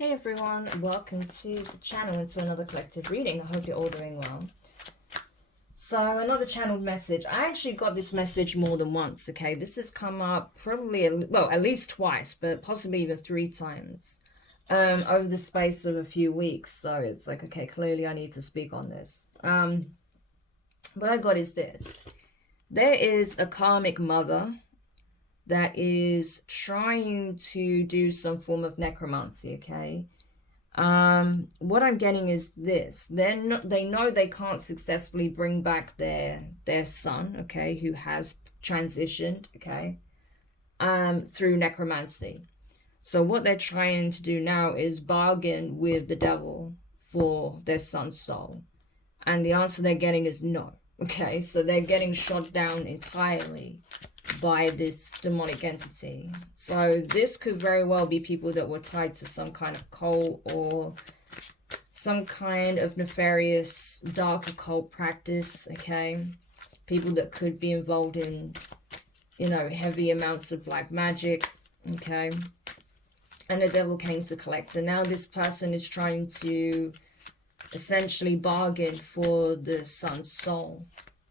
Hey everyone, welcome to the channel and to another collective reading. I hope you're all doing well. So another channeled message. I actually got this message more than once, okay? This has come up probably, well, at least twice, but possibly even 3 times over the space of a few weeks. So it's like, okay, clearly I need to speak on this. What I got is this. There is a karmic mother that is trying to do some form of necromancy, okay? What I'm getting is this. They know they can't successfully bring back their son, okay, who has transitioned, okay, through necromancy. So what they're trying to do now is bargain with the devil for their son's soul. And the answer they're getting is no, okay? So they're getting shot down entirely by this demonic entity. So this could very well be people that were tied to some kind of cult or some kind of nefarious dark occult practice, okay? People that could be involved in, you know, heavy amounts of black magic, okay? And the devil came to collect. And now this person is trying to essentially bargain for the son's soul,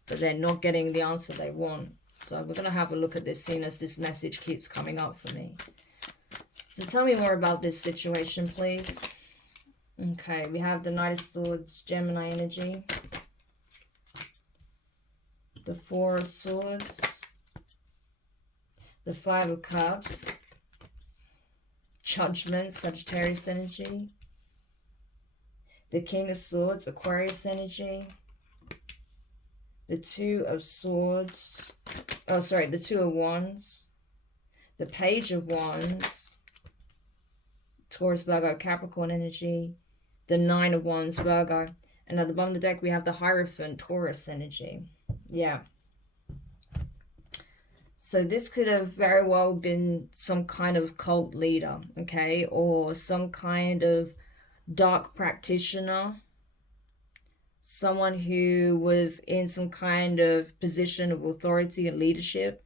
but they're not getting the answer they want. So we're going to have a look at this scene as this message keeps coming up for me. So tell me more about this situation, please. Okay, we have the Knight of Swords, Gemini energy. The Four of Swords. The Five of Cups. Judgment, Sagittarius energy. The King of Swords, Aquarius energy. The Two of Swords. Oh, sorry, the Two of Wands. The Page of Wands. Taurus, Virgo, Capricorn energy. The Nine of Wands, Virgo. And at the bottom of the deck, we have the Hierophant, Taurus energy. Yeah. So this could have very well been some kind of cult leader, okay? Or some kind of dark practitioner. Someone who was in some kind of position of authority and leadership,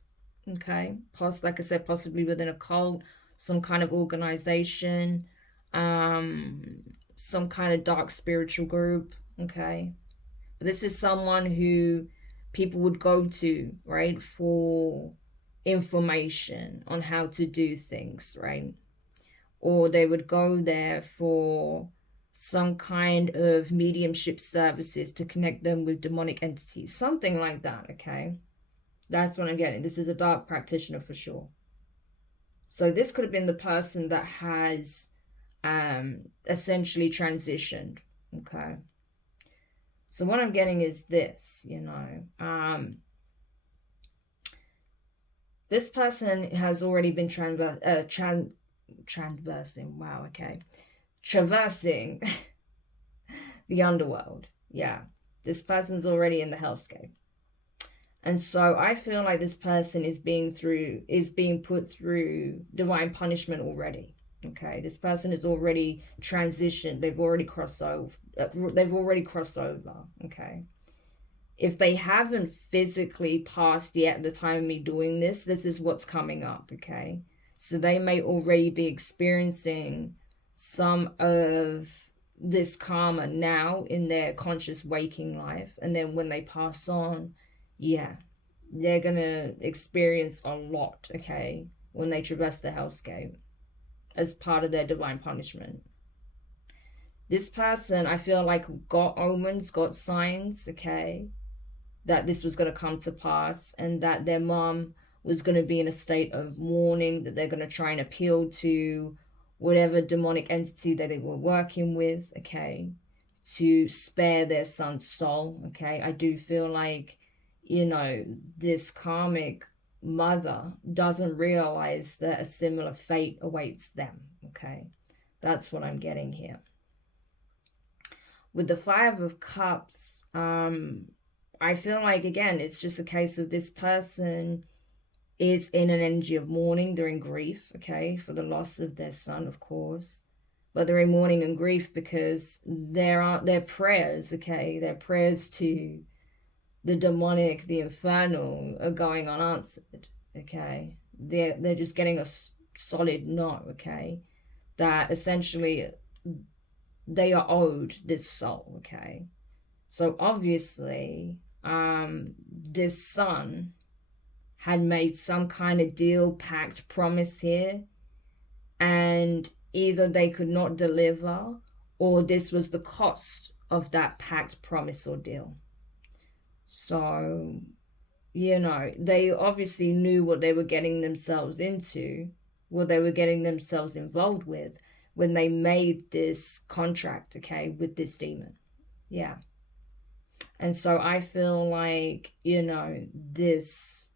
okay? Like I said, possibly within a cult, some kind of organization, some kind of dark spiritual group, okay? But this is someone who people would go to, right, for information on how to do things, right? Or they would go there for some kind of mediumship services to connect them with demonic entities, something like that, okay? That's what I'm getting. This is a dark practitioner for sure. So this could have been the person that has essentially transitioned, okay? So what I'm getting is this, you know, this person has already been traversing, wow, okay, traversing the underworld. Yeah, this person's already in the hellscape, and so I feel like this person is being put through divine punishment already. Okay, this person is already transitioned. They've already crossed over. Okay, if they haven't physically passed yet at the time of me doing this, this is what's coming up. Okay, so they may already be experiencing some of this karma now in their conscious waking life, and then when they pass on, yeah, they're gonna experience a lot, okay, when they traverse the hellscape as part of their divine punishment. This person, I feel like, got omens, got signs, okay, that this was going to come to pass, and that their mom was going to be in a state of mourning, that they're going to try and appeal to whatever demonic entity that they were working with, okay, to spare their son's soul, okay? I do feel like, you know, this karmic mother doesn't realize that a similar fate awaits them, okay? That's what I'm getting here. With the Five of Cups, I feel like, again, it's just a case of this person is in an energy of mourning. They're in grief, okay, for the loss of their son, of course. But they're in mourning and grief because their prayers, okay, their prayers to the demonic, the infernal, are going unanswered, okay? They're just getting a solid no, okay? that essentially they are owed this soul, okay? So obviously, this son had made some kind of deal, pact, promise here, and either they could not deliver, or this was the cost of that pact, promise, or deal. So, you know, they obviously knew what they were getting themselves into, what they were getting themselves involved with when they made this contract, okay, with this demon. Yeah. And so I feel like, you know, this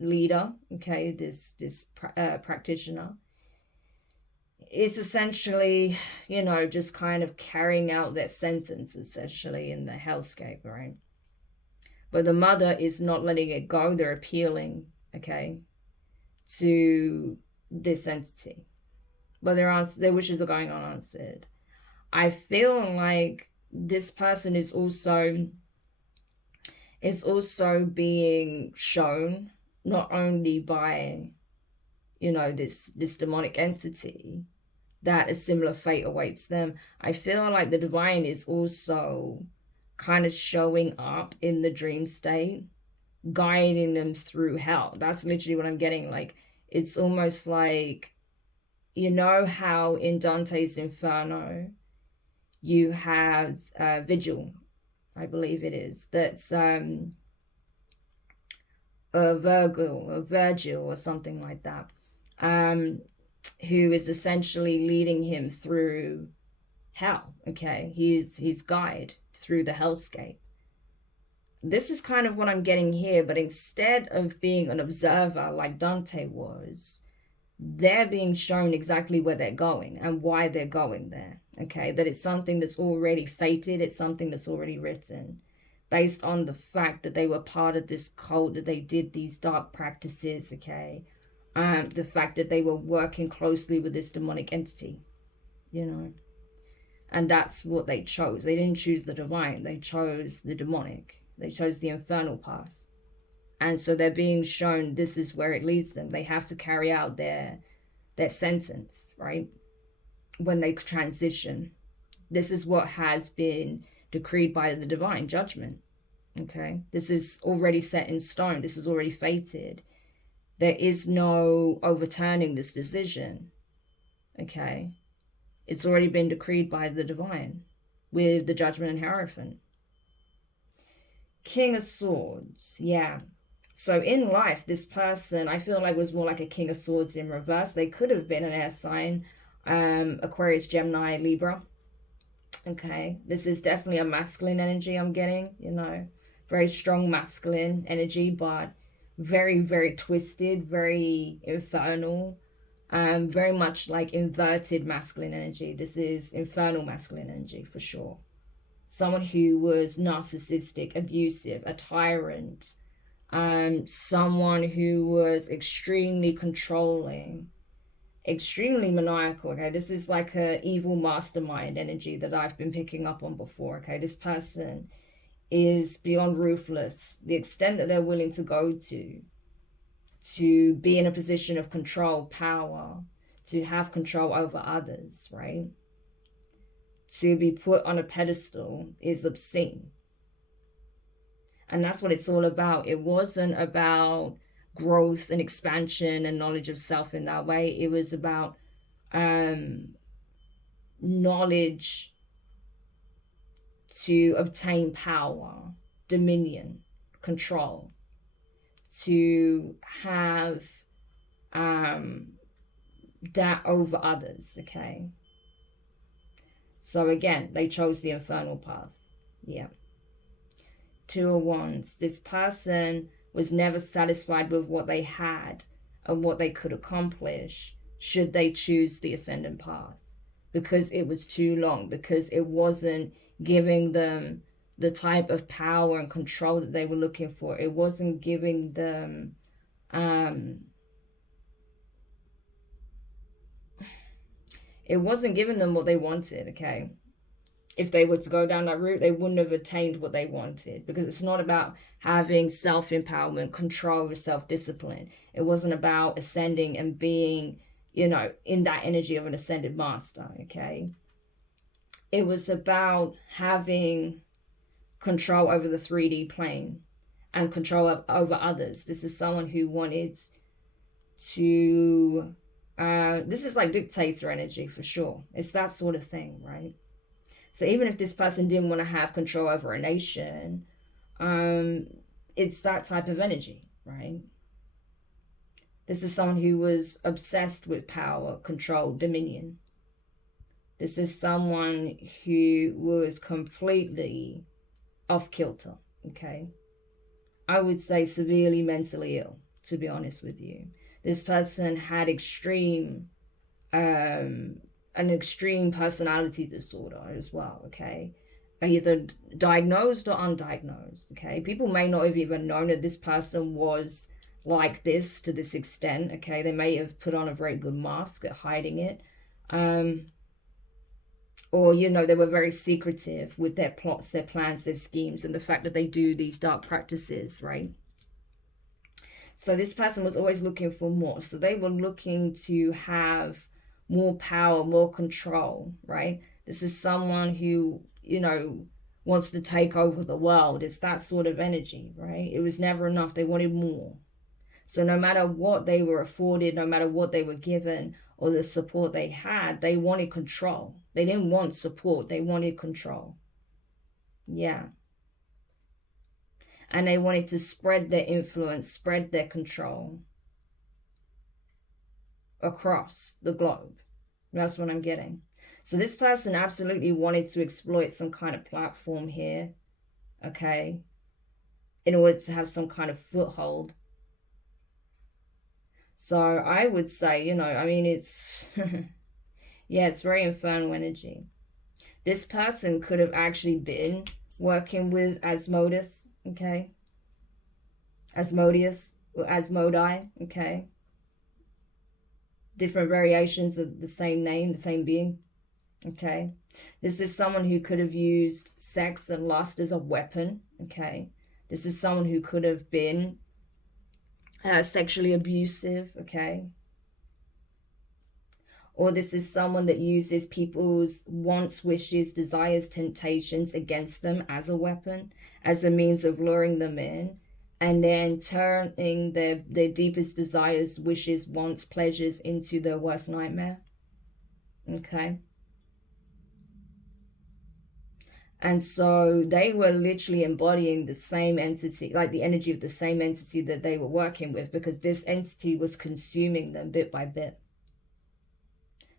leader, okay, this practitioner is essentially, you know, just kind of carrying out their sentence essentially in the hellscape, right? But the mother is not letting it go. They're appealing, okay, to this entity, but their wishes are going unanswered. I feel like this person is also being shown, not only by, you know, this demonic entity, that a similar fate awaits them. I feel like the divine is also kind of showing up in the dream state, guiding them through hell. That's literally what I'm getting. Like, it's almost like, you know how in Dante's Inferno you have Vigil, I believe it is, that's a Virgil or something like that, who is essentially leading him through hell, okay? He's guide through the hellscape. This is kind of what I'm getting here, but instead of being an observer like Dante was, they're being shown exactly where they're going and why they're going there, okay? That it's something that's already fated, it's something that's already written, based on the fact that they were part of this cult, that they did these dark practices, okay? The fact that they were working closely with this demonic entity, you know? And that's what they chose. They didn't choose the divine, they chose the demonic. They chose the infernal path. And so they're being shown this is where it leads them. They have to carry out their sentence, right? When they transition. This is what has been decreed by the divine judgment, okay? This is already set in stone. This is already fated. There is no overturning this decision, okay? It's already been decreed by the divine with the judgment and Hierophant. King of Swords, yeah. So in life, this person, I feel like, was more like a King of Swords in reverse. They could have been an air sign, Aquarius, Gemini, Libra. Okay, this is definitely a masculine energy I'm getting, you know. Very strong masculine energy, but very, very twisted, very infernal. Very much like inverted masculine energy. This is infernal masculine energy for sure. Someone who was narcissistic, abusive, a tyrant, someone who was extremely controlling, extremely maniacal, okay? This is like a evil mastermind energy that I've been picking up on before, okay? This person is beyond ruthless, the extent that they're willing to go to be in a position of control, power, to have control over others, right? To be put on a pedestal is obscene. And that's what it's all about. It wasn't about growth and expansion and knowledge of self in that way. It was about knowledge to obtain power, dominion, control, to have that over others, okay? So again, they chose the infernal path. Yeah. Two of Wands. This person was never satisfied with what they had and what they could accomplish should they choose the ascendant path, because it was too long, because it wasn't giving them the type of power and control that they were looking for. It wasn't giving them what they wanted, okay? If they were to go down that route, they wouldn't have attained what they wanted, because it's not about having self-empowerment, control, self-discipline. It wasn't about ascending and being, you know, in that energy of an ascended master, okay? It was about having control over the 3D plane and control over others. This is someone who wanted to, this is like dictator energy for sure. It's that sort of thing, right? So even if this person didn't want to have control over a nation, it's that type of energy, right? This is someone who was obsessed with power, control, dominion. This is someone who was completely off kilter, okay? I would say severely mentally ill, to be honest with you. This person had an extreme personality disorder as well, okay? Either diagnosed or undiagnosed, okay? People may not have even known that this person was like this to this extent, okay? They may have put on a very good mask at hiding it. Or, you know, they were very secretive with their plots, their plans, their schemes, and the fact that they do these dark practices, right? So this person was always looking for more. So they were looking to have more power, more control, right? This is someone who, you know, wants to take over the world. It's that sort of energy, right? It was never enough. They wanted more. So no matter what they were afforded, no matter what they were given or the support they had, they wanted control. They didn't want support. They wanted control. Yeah. And they wanted to spread their influence, spread their control across the globe. That's what I'm getting. So this person absolutely wanted to exploit some kind of platform here, okay, in order to have some kind of foothold. So I would say, you know, I mean, it's, yeah, it's very infernal energy. This person could have actually been working with Asmodeus, okay? Asmodeus or Asmodai, okay? Different variations of the same name, the same being, okay? This is someone who could have used sex and lust as a weapon, okay? This is someone who could have been sexually abusive, okay? Or this is someone that uses people's wants, wishes, desires, temptations against them as a weapon, as a means of luring them in, and then turning their deepest desires, wishes, wants, pleasures into their worst nightmare, okay? And so they were literally embodying the same entity, like the energy of the same entity that they were working with, because this entity was consuming them bit by bit.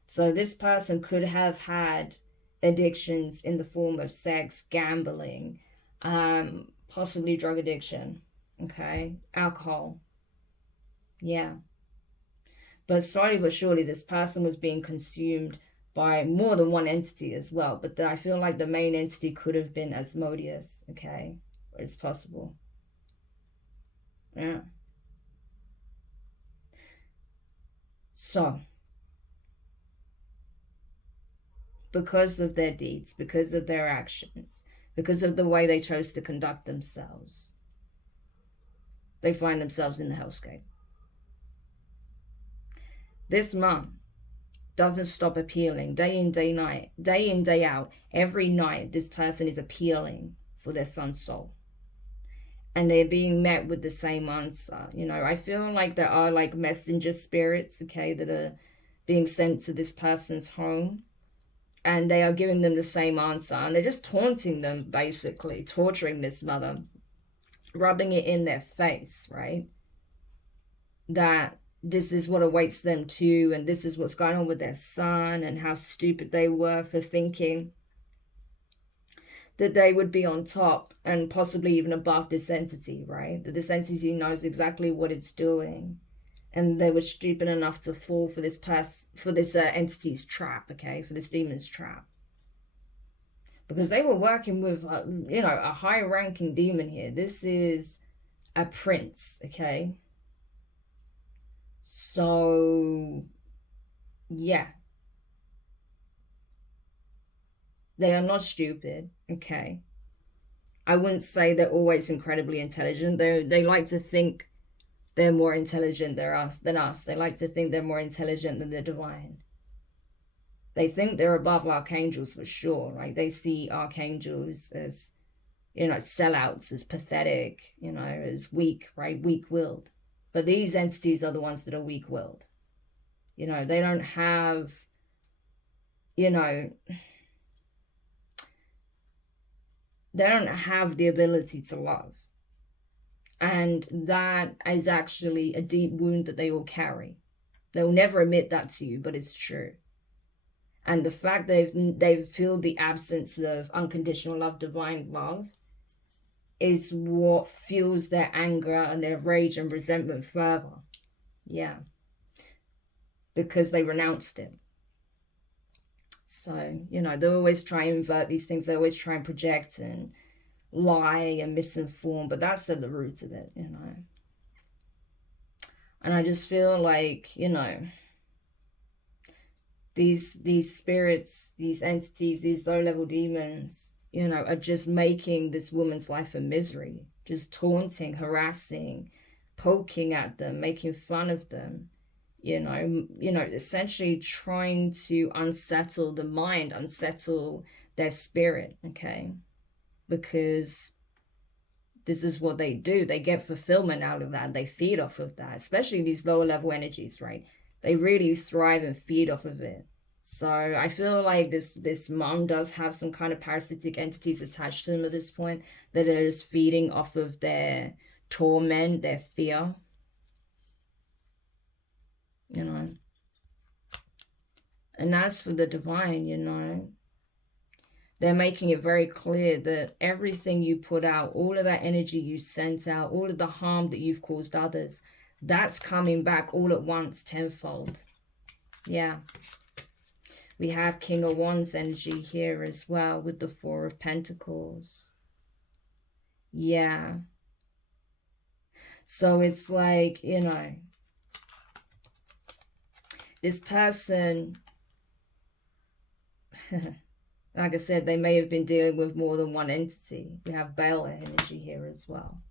So this person could have had addictions in the form of sex, gambling, possibly drug addiction, okay, alcohol. Yeah. But slowly but surely, this person was being consumed by more than one entity as well. But I feel like the main entity could have been Asmodeus, okay? It's possible. Yeah. So, because of their deeds, because of their actions, because of the way they chose to conduct themselves, they find themselves in the hellscape. This mum doesn't stop appealing day in, day out. Every night, this person is appealing for their son's soul. And they're being met with the same answer. You know, I feel like there are like messenger spirits, okay, that are being sent to this person's home. And they are giving them the same answer. And they're just taunting them, basically, torturing this mother, rubbing it in their face, right? That this is what awaits them too, and this is what's going on with their son, and how stupid they were for thinking that they would be on top and possibly even above this entity, right? That this entity knows exactly what it's doing, and they were stupid enough to fall for this entity's trap, okay, for this demon's trap, because they were working with you know, a high-ranking demon here. This is a prince, okay? So, yeah. They are not stupid, okay? I wouldn't say they're always incredibly intelligent. They like to think they're more intelligent than us. They like to think they're more intelligent than the divine. They think they're above archangels for sure, right? They see archangels as, you know, sellouts, as pathetic, you know, as weak, right? Weak-willed. But these entities are the ones that are weak-willed. You know, they don't have, you know, they don't have the ability to love. And that is actually a deep wound that they all carry. They'll never admit that to you, but it's true. And the fact they've filled the absence of unconditional love, divine love, is what fuels their anger and their rage and resentment further. Yeah. Because they renounced it. So, you know, they always try and invert these things. They always try and project and lie and misinform. But that's at the root of it, you know. And I just feel like, you know, these spirits, these entities, these low-level demons, you know, are just making this woman's life a misery. Just taunting, harassing, poking at them, making fun of them. You know, essentially trying to unsettle the mind, unsettle their spirit, okay? Because this is what they do. They get fulfillment out of that. They feed off of that, especially these lower level energies, right? They really thrive and feed off of it. So I feel like this mom does have some kind of parasitic entities attached to them at this point that are just feeding off of their torment, their fear. You know, and as for the divine, you know, they're making it very clear that everything you put out, all of that energy you sent out, all of the harm that you've caused others, that's coming back all at once tenfold. Yeah. We have King of Wands energy here as well with the Four of Pentacles. Yeah. So it's like, you know, this person, like I said, they may have been dealing with more than one entity. We have Baal energy here as well,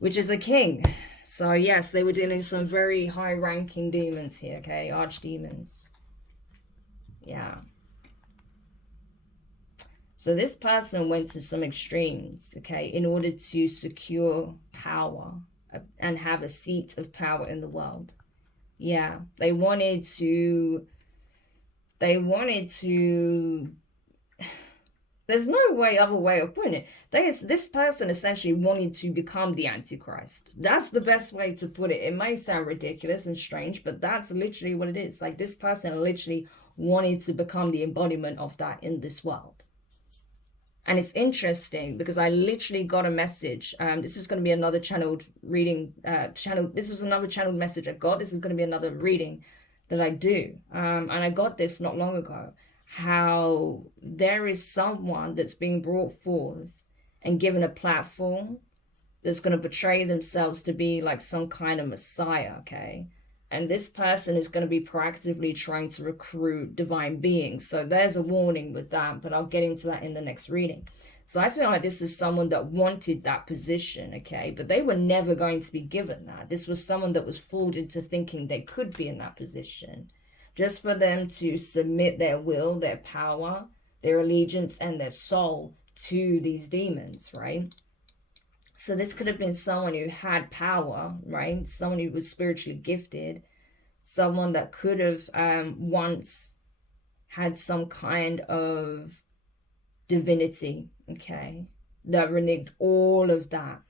which is a king. So yes, they were dealing with some very high-ranking demons here, okay? Archdemons. Yeah. So this person went to some extremes, okay, in order to secure power and have a seat of power in the world. Yeah, they wanted to, there's no other way of putting it. This person essentially wanted to become the Antichrist. That's the best way to put it. It may sound ridiculous and strange, but that's literally what it is. Like, this person literally wanted to become the embodiment of that in this world. And it's interesting because I literally got a message. This is going to be another channeled reading. This is another channeled message I got. This is going to be another reading that I do. And I got this not long ago. How there is someone that's being brought forth and given a platform that's going to portray themselves to be like some kind of messiah, okay? And this person is going to be proactively trying to recruit divine beings. So there's a warning with that, but I'll get into that in the next reading. So I feel like this is someone that wanted that position, okay? But they were never going to be given that. This was someone that was fooled into thinking they could be in that position, just for them to submit their will, their power, their allegiance, and their soul to these demons, right? So this could have been someone who had power, right? Someone who was spiritually gifted, someone that could have once had some kind of divinity, okay, that reneged all of that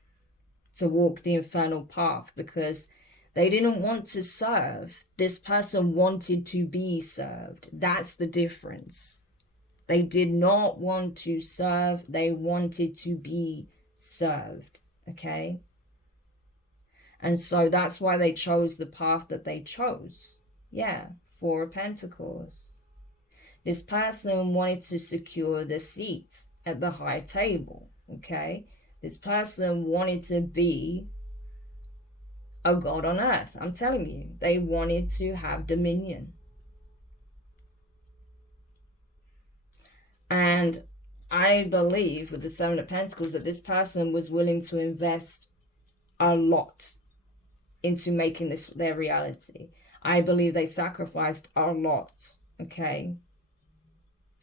to walk the infernal path because they didn't want to serve. This person wanted to be served. That's the difference. They did not want to serve. They wanted to be served, okay? And so that's why they chose the path that they chose. Yeah, Four of Pentacles. This person wanted to secure the seat at the high table, okay? This person wanted to be a god on earth. I'm telling you, they wanted to have dominion. And I believe with the Seven of Pentacles that this person was willing to invest a lot into making this their reality. I believe they sacrificed a lot, okay,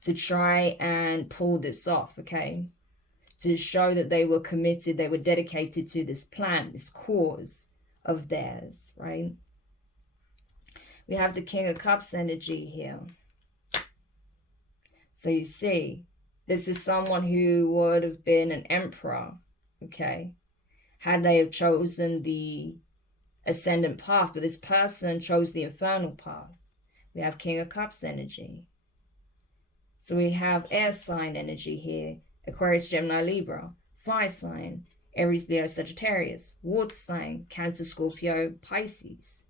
to try and pull this off, okay, to show that they were committed, they were dedicated to this plan, this cause of theirs, right? We have the King of Cups energy here. So you see, this is someone who would have been an emperor, okay, had they have chosen the ascendant path, but this person chose the infernal path. We have King of Cups energy. So we have air sign energy here, Aquarius, Gemini, Libra, fire sign, Aries, Leo, Sagittarius, water sign, Cancer, Scorpio, Pisces.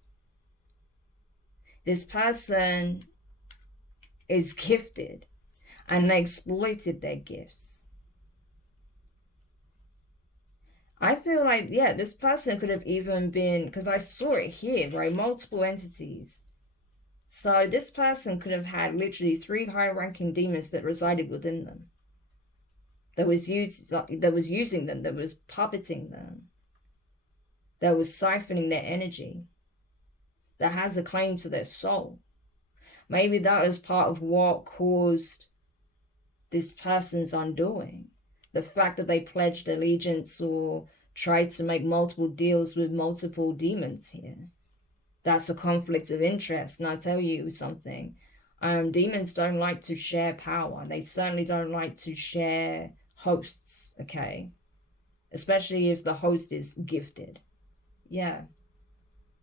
This person is gifted and they exploited their gifts. I feel like, yeah, this person could have even been, because I saw it here, right, multiple entities. So this person could have had literally 3 high-ranking demons that resided within them. That was using them, that was puppeting them, that was siphoning their energy, that has a claim to their soul. Maybe that was part of what caused this person's undoing. The fact that they pledged allegiance or tried to make multiple deals with multiple demons here. That's a conflict of interest. And I'll tell you something. Demons don't like to share power. They certainly don't like to share hosts, okay? Especially if the host is gifted. Yeah.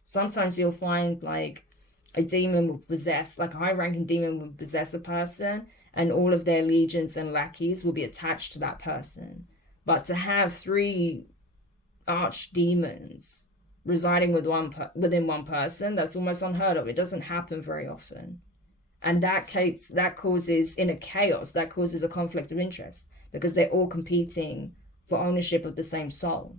Sometimes you'll find like a demon will possess, like a high-ranking demon will possess a person, and all of their legions and lackeys will be attached to that person. But to have 3 archdemons residing within one person, that's almost unheard of. It doesn't happen very often. And that causes inner chaos, that causes a conflict of interest, because they're all competing for ownership of the same soul.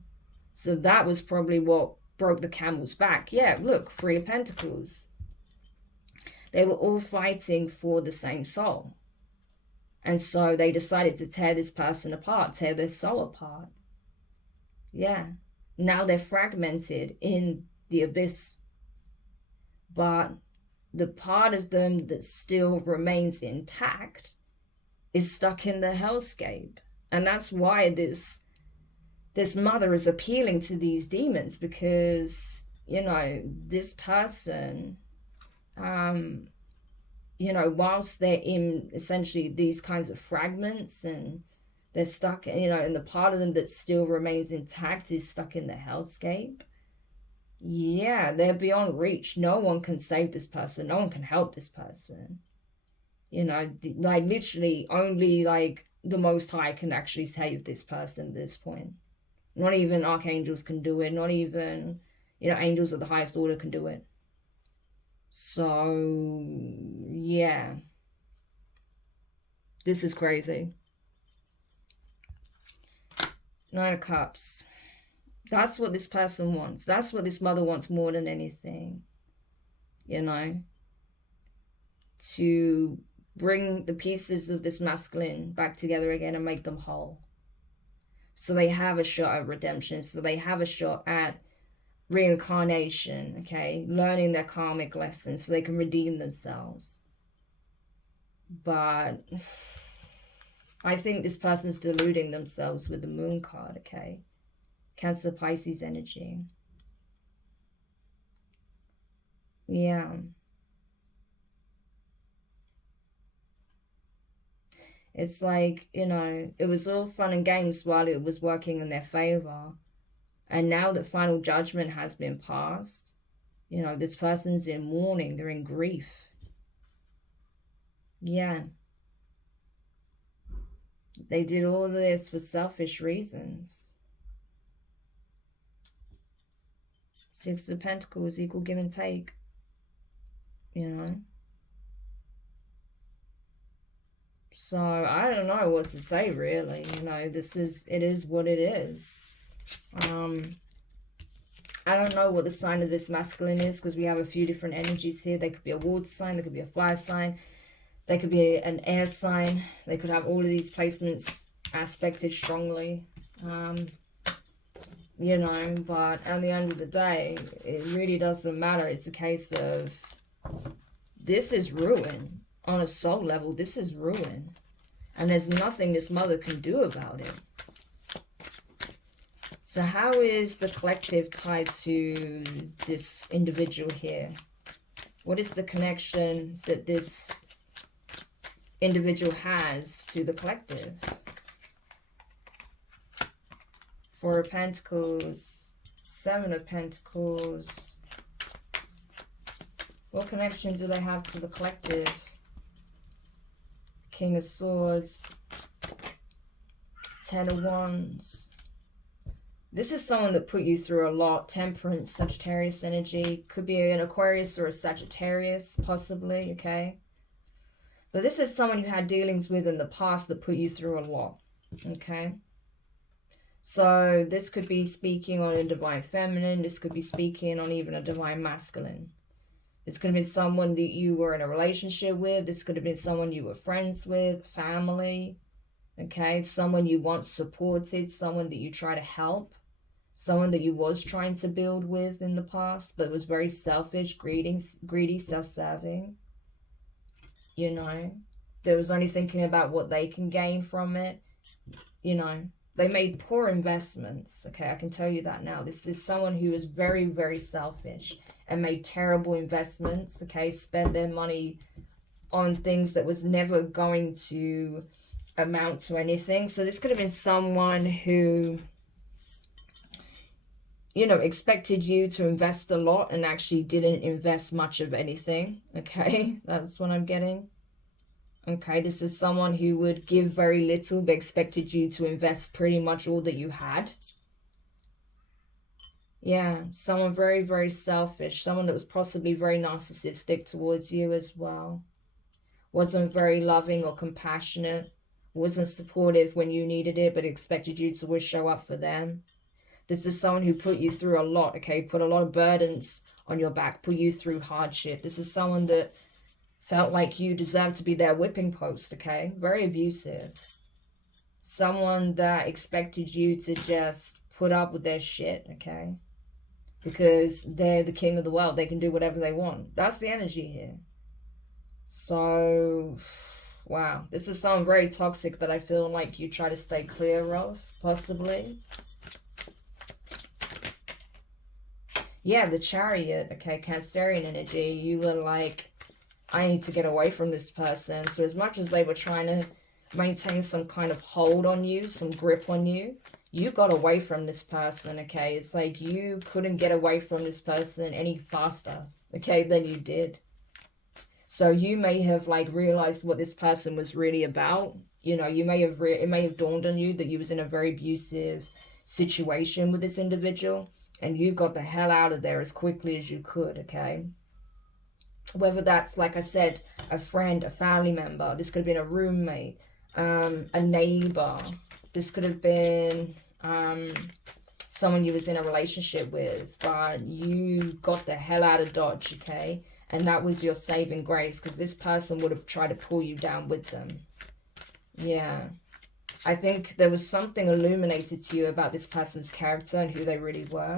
So that was probably what broke the camel's back. Yeah, look, 3 of Pentacles. They were all fighting for the same soul. And so they decided to tear this person apart, tear their soul apart. Yeah. Now they're fragmented in the abyss. But the part of them that still remains intact is stuck in the hellscape. And that's why this mother is appealing to these demons, because, you know, this person, you know, whilst they're in essentially these kinds of fragments and they're stuck, you know, and the part of them that still remains intact is stuck in the hellscape. Yeah, they're beyond reach. No one can save this person. No one can help this person. You know, like literally only like the Most High can actually save this person at this point. Not even archangels can do it. Not even, you know, angels of the highest order can do it. So, yeah. This is crazy. 9 of Cups. That's what this person wants. That's what this mother wants more than anything. You know? To bring the pieces of this masculine back together again and make them whole. So they have a shot at redemption. So they have a shot at reincarnation, okay? Learning their karmic lessons so they can redeem themselves. But I think this person's deluding themselves with the Moon card, okay? Cancer, Pisces energy. Yeah. It's like, you know, it was all fun and games while it was working in their favor. And now that final judgment has been passed, you know, this person's in mourning. They're in grief. Yeah. They did all this for selfish reasons. 6 of Pentacles, equal give and take. You know. So, I don't know what to say, really. You know, it is what it is. I don't know what the sign of this masculine is, because we have a few different energies here. They could be a water sign, they could be a fire sign, they could be an air sign. They could have all of these placements aspected strongly. you know, but at the end of the day, it really doesn't matter. It's a case of, this is ruin. On a soul level, this is ruin. And there's nothing this mother can do about it. So how is the collective tied to this individual here? What is the connection that this individual has to the collective? Four of Pentacles, Seven of Pentacles. What connection do they have to the collective? King of Swords, Ten of Wands. This is someone that put you through a lot. Temperance, Sagittarius energy. Could be an Aquarius or a Sagittarius, possibly, okay? But this is someone you had dealings with in the past that put you through a lot, okay? So this could be speaking on a divine feminine. This could be speaking on even a divine masculine. This could have been someone that you were in a relationship with. This could have been someone you were friends with, family, okay? Someone you once supported, someone that you try to help, someone that you was trying to build with in the past, but was very selfish, greedy, self-serving, you know? That was only thinking about what they can gain from it, you know? They made poor investments, okay? I can tell you that now. This is someone who is very, very selfish and made terrible investments, okay? Spent their money on things that was never going to amount to anything. So this could have been someone who, you know, expected you to invest a lot and actually didn't invest much of anything, okay? That's what I'm getting. Okay, this is someone who would give very little but expected you to invest pretty much all that you had. Yeah, someone very, very selfish. Someone that was possibly very narcissistic towards you as well. Wasn't very loving or compassionate. Wasn't supportive when you needed it, but expected you to always show up for them. This is someone who put you through a lot, okay? Put a lot of burdens on your back. Put you through hardship. This is someone that felt like you deserved to be their whipping post, okay? Very abusive. Someone that expected you to just put up with their shit, okay? Because they're the king of the world. They can do whatever they want. That's the energy here. So, wow. This is someone very toxic that I feel like you try to stay clear of, possibly. Yeah, the Chariot, okay? Cancerian energy. You were like, I need to get away from this person. So as much as they were trying to maintain some kind of hold on you, some grip on you, you got away from this person, okay? It's like you couldn't get away from this person any faster, okay, than you did. So you may have like realized what this person was really about. You know, you may have it may have dawned on you that you was in a very abusive situation with this individual and you got the hell out of there as quickly as you could, okay? Whether that's, like I said, a friend, a family member. This could have been a roommate, a neighbor. This could have been someone you was in a relationship with, but you got the hell out of Dodge, okay? And that was your saving grace, because this person would have tried to pull you down with them. Yeah. I think there was something illuminated to you about this person's character and who they really were.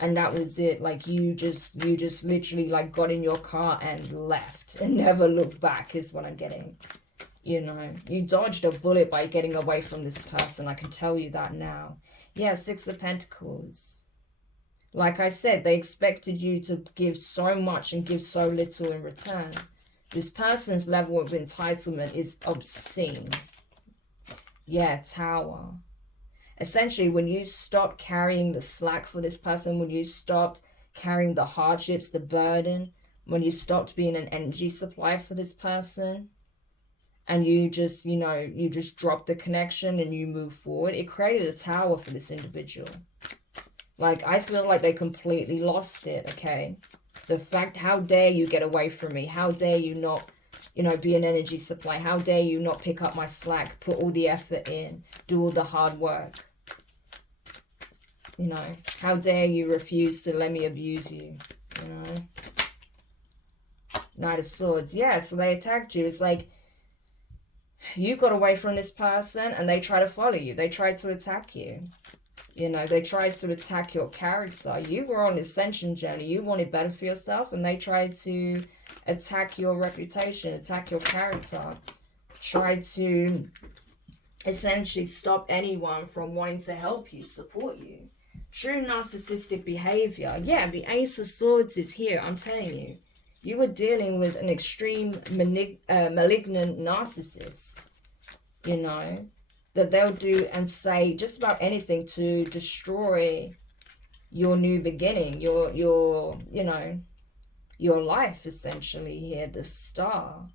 And that was it. Like you just literally like got in your car and left and never looked back is what I'm getting. You know, you dodged a bullet by getting away from this person. I can tell you that now. Yeah, Six of Pentacles. Like I said, they expected you to give so much and give so little in return. This person's level of entitlement is obscene. Yeah, Tower. Essentially, when you stopped carrying the slack for this person, when you stopped carrying the hardships, the burden, when you stopped being an energy supply for this person, and you just, you know, you just dropped the connection and you move forward, it created a tower for this individual. Like, I feel like they completely lost it, okay? The fact, how dare you get away from me? How dare you not, you know, be an energy supply? How dare you not pick up my slack, put all the effort in, do all the hard work? You know, how dare you refuse to let me abuse you, you know? Knight of Swords. Yeah, so they attacked you. It's like, you got away from this person and they try to follow you. They tried to attack you. You know, they tried to attack your character. You were on an ascension journey. You wanted better for yourself, and they tried to attack your reputation, attack your character, tried to essentially stop anyone from wanting to help you, support you. True narcissistic behavior. Yeah, the Ace of Swords is here, I'm telling you. You were dealing with an extreme malignant narcissist, you know, that they'll do and say just about anything to destroy your new beginning, your you know, your life, essentially here, the Star.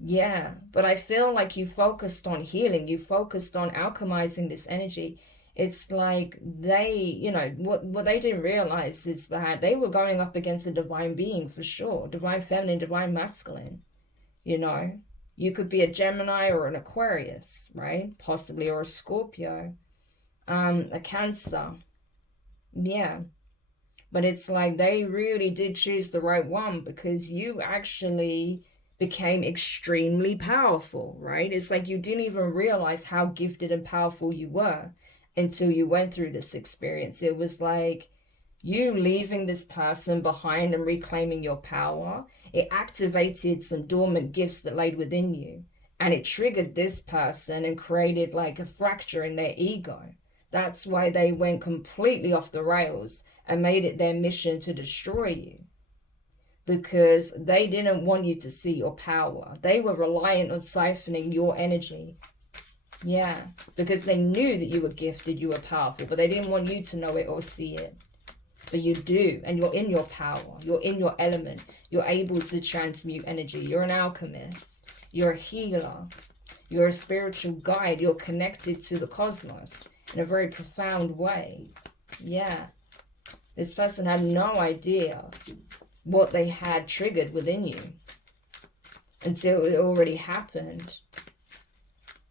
Yeah, but I feel like you focused on healing, you focused on alchemizing this energy. It's like they, you know, what they didn't realize is that they were going up against a divine being for sure. Divine feminine, divine masculine, you know. You could be a Gemini or an Aquarius, right? Possibly, or a Scorpio, a Cancer. Yeah. But it's like they really did choose the right one, because you actually became extremely powerful, right? It's like you didn't even realize how gifted and powerful you were until you went through this experience. It was like you leaving this person behind and reclaiming your power. It activated some dormant gifts that laid within you, and it triggered this person and created like a fracture in their ego. That's why they went completely off the rails and made it their mission to destroy you, because they didn't want you to see your power. They were reliant on siphoning your energy. Yeah, because they knew that you were gifted, you were powerful, but they didn't want you to know it or see it. But you do, and you're in your power. You're in your element. You're able to transmute energy. You're an alchemist. You're a healer. You're a spiritual guide. You're connected to the cosmos in a very profound way. Yeah. This person had no idea what they had triggered within you until it already happened.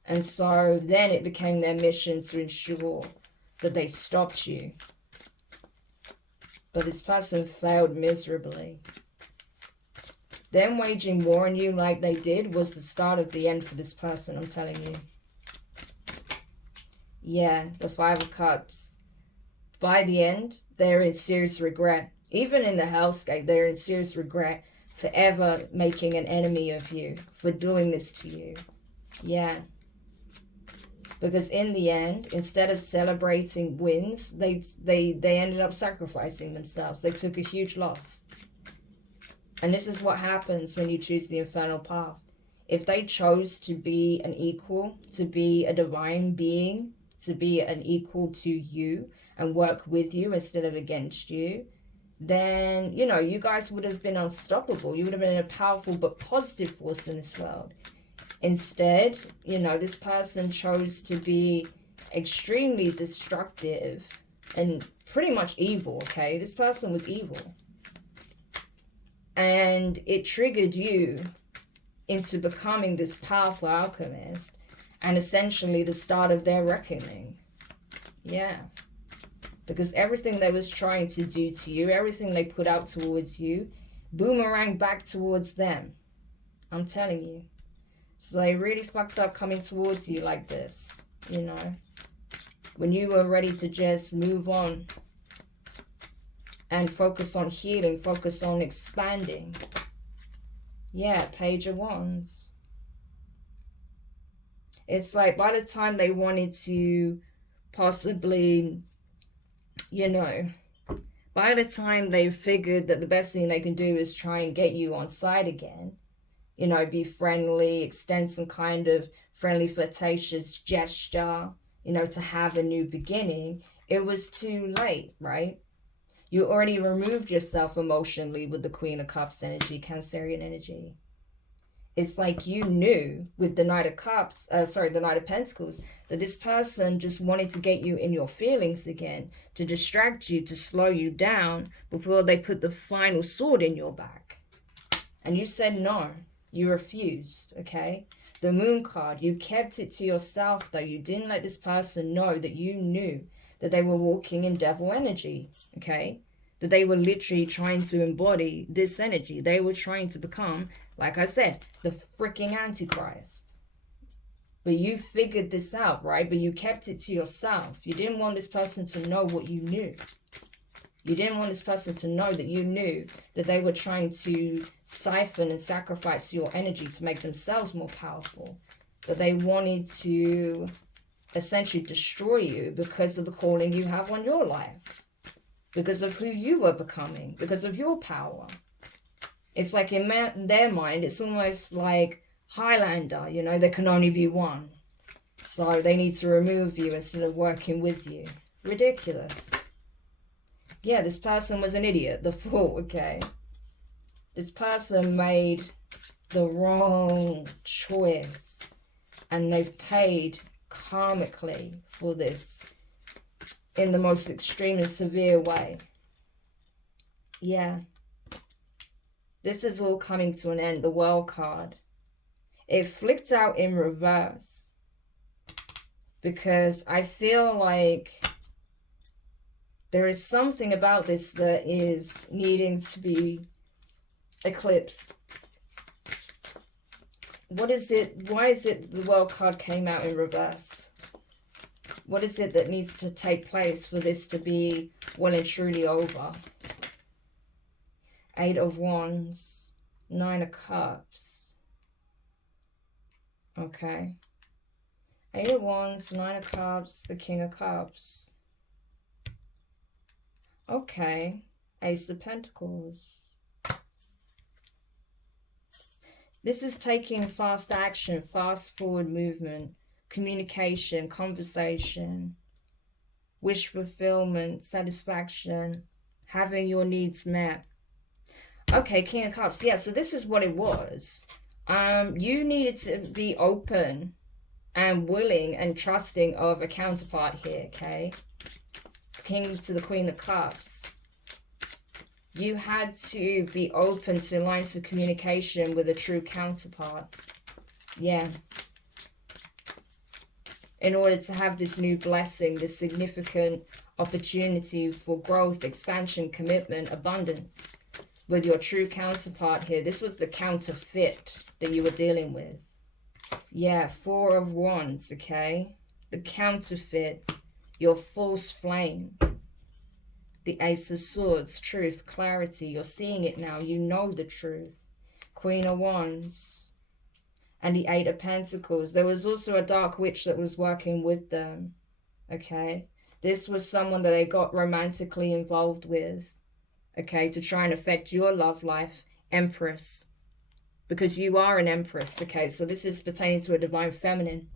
And so then it became their mission to ensure that they stopped you. But this person failed miserably. Them waging war on you like they did was the start of the end for this person, I'm telling you. Yeah, the Five of Cups. By the end, they're in serious regret. Even in the hellscape, they're in serious regret for ever making an enemy of you, for doing this to you. Yeah. Because in the end, instead of celebrating wins, they ended up sacrificing themselves. They took a huge loss. And this is what happens when you choose the infernal path. If they chose to be an equal, to be a divine being, to be an equal to you and work with you instead of against you, then, you know, you guys would have been unstoppable. You would have been a powerful but positive force in this world. Instead, you know, this person chose to be extremely destructive and pretty much evil, okay? This person was evil. And it triggered you into becoming this powerful alchemist, and essentially the start of their reckoning. Yeah. Because everything they was trying to do to you, everything they put out towards you, boomerang back towards them. I'm telling you. So they really fucked up coming towards you like this, you know. When you were ready to just move on and focus on healing, focus on expanding. Yeah, Page of Wands. It's like by the time they wanted to possibly, you know, by the time they figured that the best thing they can do is try and get you on side again, you know, be friendly, extend some kind of friendly, flirtatious gesture, you know, to have a new beginning, it was too late, right? You already removed yourself emotionally with the Queen of Cups energy, Cancerian energy. It's like you knew with the Knight of Cups, the Knight of Pentacles, that this person just wanted to get you in your feelings again, to distract you, to slow you down before they put the final sword in your back. And you said no. You refused, okay? The Moon card, you kept it to yourself, though. You didn't let this person know that you knew that they were walking in devil energy, okay? That they were literally trying to embody this energy. They were trying to become, like I said, the freaking Antichrist. But you figured this out, right? But you kept it to yourself. You didn't want this person to know what you knew. You didn't want this person to know that you knew that they were trying to siphon and sacrifice your energy to make themselves more powerful. That they wanted to essentially destroy you because of the calling you have on your life. Because of who you were becoming. Because of your power. It's like in their mind, it's almost like Highlander, you know, there can only be one. So they need to remove you instead of working with you. Ridiculous. Yeah, this person was an idiot, the fool, okay? This person made the wrong choice. And they've paid karmically for this in the most extreme and severe way. Yeah. This is all coming to an end, the World card. It flipped out in reverse because I feel like there is something about this that is needing to be eclipsed. What is it? Why is it the World card came out in reverse? What is it that needs to take place for this to be well and truly over? 8 of Wands, 9 of Cups. Okay. 8 of Wands, 9 of Cups, the King of Cups. Okay. Ace of Pentacles. This is taking fast action, fast forward movement, communication, conversation, wish fulfillment, satisfaction, having your needs met. Okay, King of Cups. Yeah, so this is what it was. You needed to be open and willing and trusting of a counterpart here, okay? King to the Queen of Cups. You had to be open to lines of communication with a true counterpart. Yeah. In order to have this new blessing, this significant opportunity for growth, expansion, commitment, abundance. With your true counterpart here. This was the counterfeit that you were dealing with. Yeah, 4 of Wands, okay? The counterfeit, your false flame. The Ace of Swords, truth, clarity. You're seeing it now. You know the truth. Queen of Wands. And the 8 of Pentacles. There was also a dark witch that was working with them, okay? This was someone that they got romantically involved with. Okay, to try and affect your love life, Empress. Because you are an Empress, okay? So this is pertaining to a divine feminine.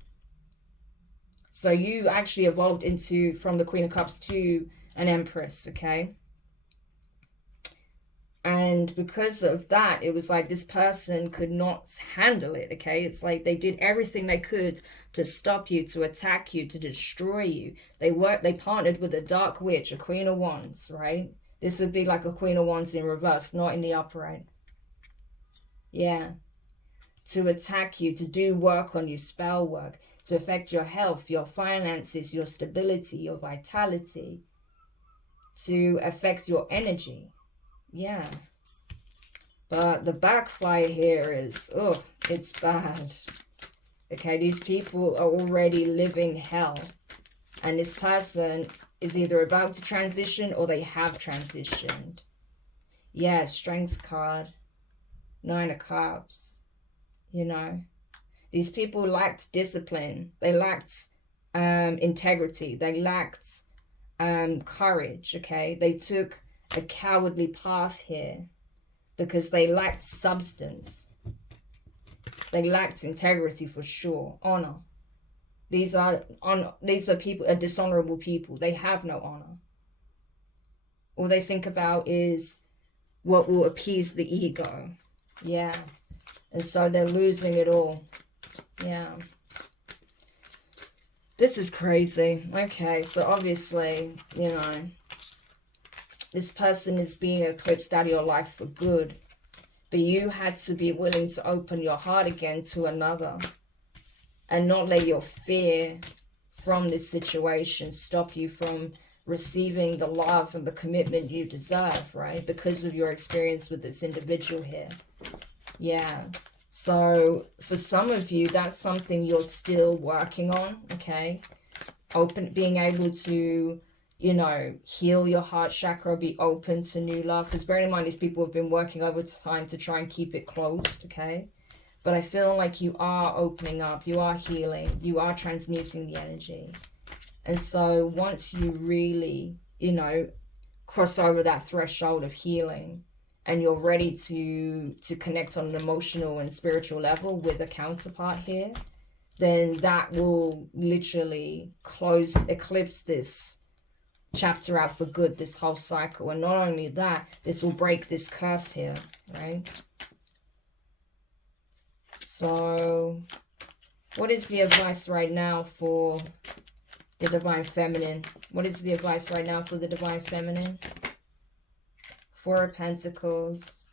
So you actually evolved into, from the Queen of Cups to an Empress, okay? And because of that, it was like this person could not handle it, okay? It's like they did everything they could to stop you, to attack you, to destroy you. They partnered with a dark witch, a Queen of Wands, right? This would be like a Queen of Wands in reverse, not in the upright. Yeah. To attack you, to do work on you, spell work, to affect your health, your finances, your stability, your vitality, to affect your energy. Yeah. But the backfire here is, oh, it's bad. Okay, these people are already living hell. And this person is either about to transition or they have transitioned. Yeah, Strength card. 9 of Cups. You know. These people lacked discipline. They lacked integrity. They lacked courage, okay? They took a cowardly path here because they lacked substance. They lacked integrity for sure. Honor. These are people, dishonorable people. They have no honor. All they think about is what will appease the ego. Yeah. And so they're losing it all. Yeah. This is crazy. Okay, so obviously, you know, this person is being eclipsed out of your life for good. But you had to be willing to open your heart again to another. And not let your fear from this situation stop you from receiving the love and the commitment you deserve, right? Because of your experience with this individual here. Yeah. So for some of you, that's something you're still working on, okay? Being able to, you know, heal your heart chakra, be open to new love. Because bearing in mind, these people have been working over time to try and keep it closed, okay? But I feel like you are opening up, you are healing, you are transmuting the energy. And so once you really, you know, cross over that threshold of healing, and you're ready to connect on an emotional and spiritual level with a counterpart here, then that will literally eclipse this chapter out for good, this whole cycle. And not only that, this will break this curse here, right? So what is the advice right now for the Divine Feminine? What is the advice right now for the Divine Feminine? Four of Pentacles.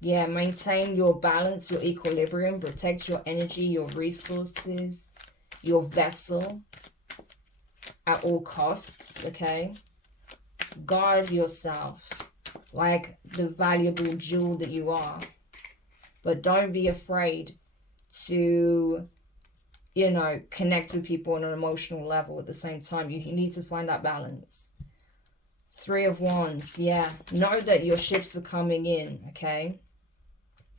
Yeah, maintain your balance, your equilibrium, protect your energy, your resources, your vessel at all costs, okay? Guard yourself like the valuable jewel that you are. But don't be afraid to, you know, connect with people on an emotional level at the same time. You need to find that balance. Three of Wands, yeah. Know that your shifts are coming in, okay?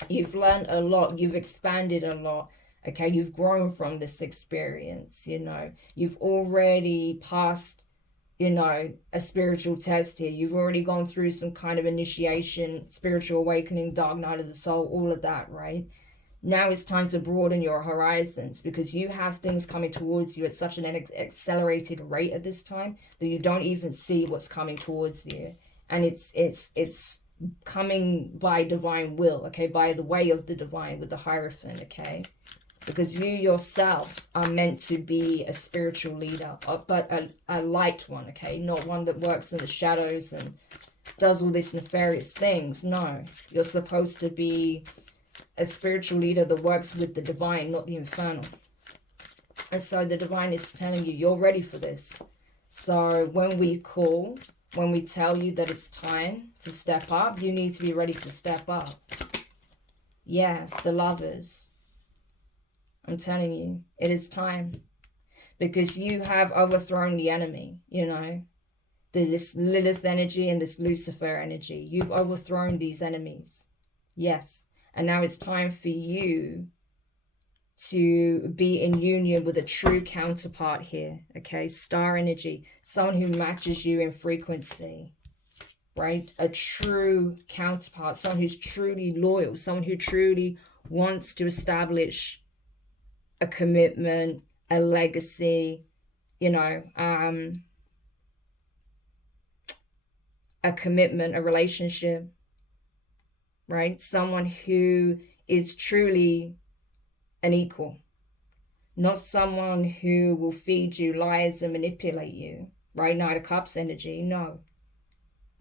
You've learned a lot. You've expanded a lot, okay? You've grown from this experience, you know. You've already passed, you know, a spiritual test here. You've already gone through some kind of initiation, spiritual awakening, dark night of the soul, all of that, right? Now it's time to broaden your horizons, because you have things coming towards you at such an accelerated rate at this time that you don't even see what's coming towards you. And it's coming by divine will, okay? By the way of the divine with the Hierophant, okay? Because you yourself are meant to be a spiritual leader, but a light one, okay? Not one that works in the shadows and does all these nefarious things. No, you're supposed to be a spiritual leader that works with the divine, not the infernal. And so the divine is telling you, you're ready for this. So when we call, when we tell you that it's time to step up, you need to be ready to step up. Yeah, the Lovers. I'm telling you, it is time. Because you have overthrown the enemy, you know. This Lilith energy and this Lucifer energy. You've overthrown these enemies. Yes. And now it's time for you to be in union with a true counterpart here, okay? Star energy, someone who matches you in frequency, right? A true counterpart, someone who's truly loyal, someone who truly wants to establish a commitment, a legacy, you know, a commitment, a relationship, right? Someone who is truly an equal, not someone who will feed you lies and manipulate you, right? Knight of Cups energy, no.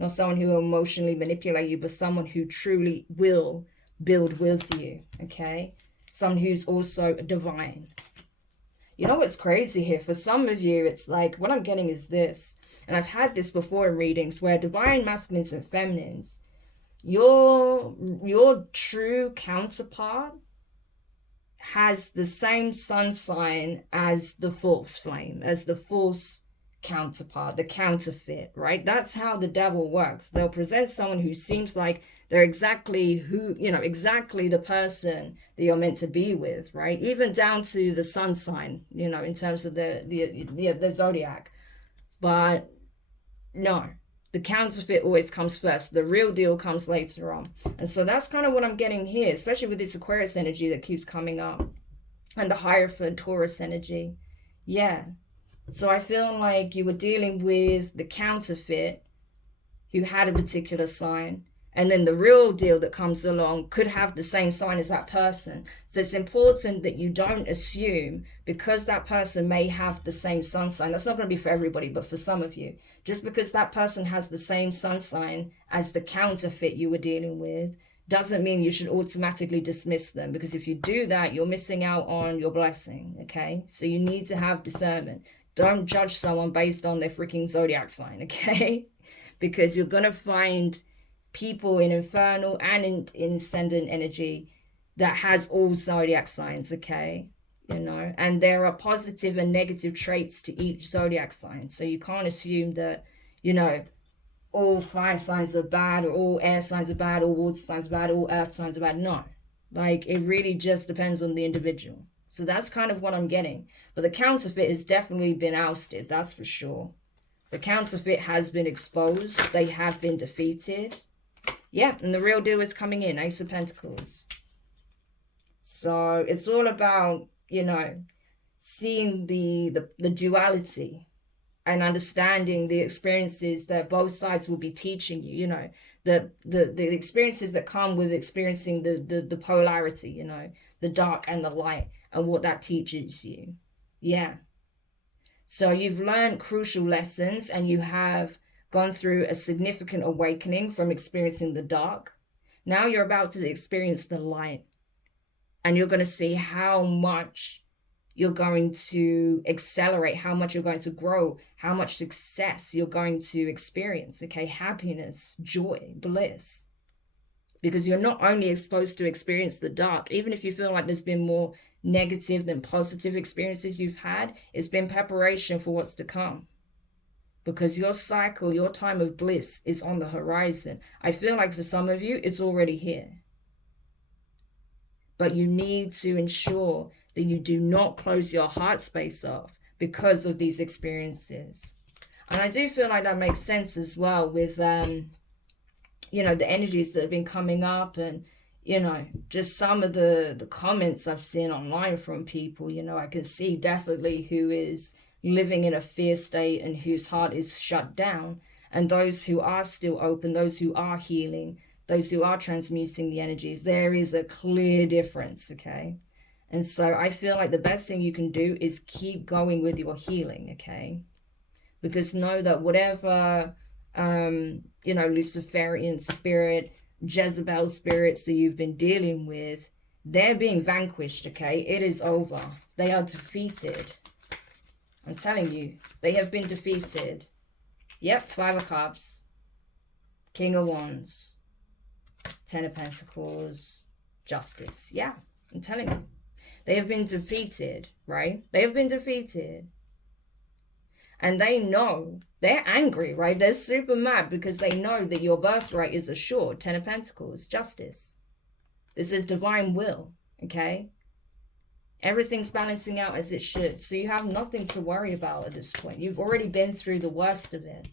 Not someone who will emotionally manipulate you, but someone who truly will build with you, okay? Someone who's also divine. You know what's crazy here? For some of you, it's like, what I'm getting is this, and I've had this before in readings, where divine masculines and feminines, your true counterpart has the same sun sign as the false flame, as the false counterpart, the counterfeit, right? That's how the devil works. They'll present someone who seems like they're exactly who, you know, exactly the person that you're meant to be with, right? Even down to the sun sign, you know, in terms of the zodiac. But no, the counterfeit always comes first. The real deal comes later on. And so that's kind of what I'm getting here, especially with this Aquarius energy that keeps coming up. And the Hierophant Taurus energy. Yeah. So I feel like you were dealing with the counterfeit who had a particular sign. And then the real deal that comes along could have the same sign as that person. So it's important that you don't assume, because that person may have the same sun sign. That's not going to be for everybody, but for some of you. Just because that person has the same sun sign as the counterfeit you were dealing with doesn't mean you should automatically dismiss them. Because if you do that, you're missing out on your blessing, okay? So you need to have discernment. Don't judge someone based on their freaking zodiac sign, okay? Because you're going to find people in infernal and in ascendant energy that has all zodiac signs, okay? You know, and there are positive and negative traits to each zodiac sign. So you can't assume that, you know, all fire signs are bad, or all air signs are bad, all water signs are bad, all earth signs are bad. No. Like, it really just depends on the individual. So that's kind of what I'm getting. But the counterfeit has definitely been ousted, that's for sure. The counterfeit has been exposed. They have been defeated. Yeah, and the real deal is coming in, Ace of Pentacles. So it's all about, you know, seeing the duality and understanding the experiences that both sides will be teaching you, you know, the experiences that come with experiencing the polarity, you know, the dark and the light, and what that teaches you. Yeah. So you've learned crucial lessons, and you have gone through a significant awakening from experiencing the dark. Now you're about to experience the light, and you're going to see how much you're going to accelerate, how much you're going to grow, how much success you're going to experience, okay? Happiness, joy, bliss. Because you're not only exposed to experience the dark, even if you feel like there's been more negative than positive experiences you've had, it's been preparation for what's to come. Because your cycle, your time of bliss is on the horizon. I feel like for some of you, it's already here. But you need to ensure that you do not close your heart space off because of these experiences. And I do feel like that makes sense as well with, you know, the energies that have been coming up, and, you know, just some of the comments I've seen online from people. You know, I can see definitely who is living in a fear state and whose heart is shut down, and those who are still open, those who are healing, those who are transmuting the energies. There is a clear difference, okay? And so I feel like the best thing you can do is keep going with your healing, okay? Because know that whatever, you know, Luciferian spirit, Jezebel spirits that you've been dealing with, they're being vanquished, okay? It is over. They are defeated. I'm telling you, they have been defeated. Yep, 5 of Cups, King of Wands, 10 of Pentacles, Justice. Yeah, I'm telling you. They have been defeated, right? They have been defeated. And they know, they're angry, right? They're super mad because they know that your birthright is assured. 10 of Pentacles, Justice. This is divine will, okay? Everything's balancing out as it should. So you have nothing to worry about at this point. You've already been through the worst of it.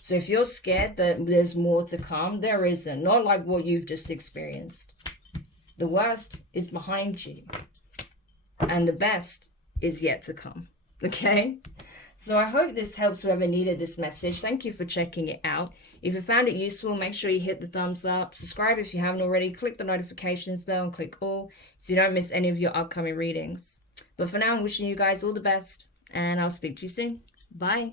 So if you're scared that there's more to come, there isn't. Not like what you've just experienced. The worst is behind you. And the best is yet to come. Okay? So I hope this helps whoever needed this message. Thank you for checking it out. If you found it useful, make sure you hit the thumbs up. Subscribe if you haven't already. Click the notifications bell and click all so you don't miss any of your upcoming readings. But for now, I'm wishing you guys all the best. And I'll speak to you soon. Bye.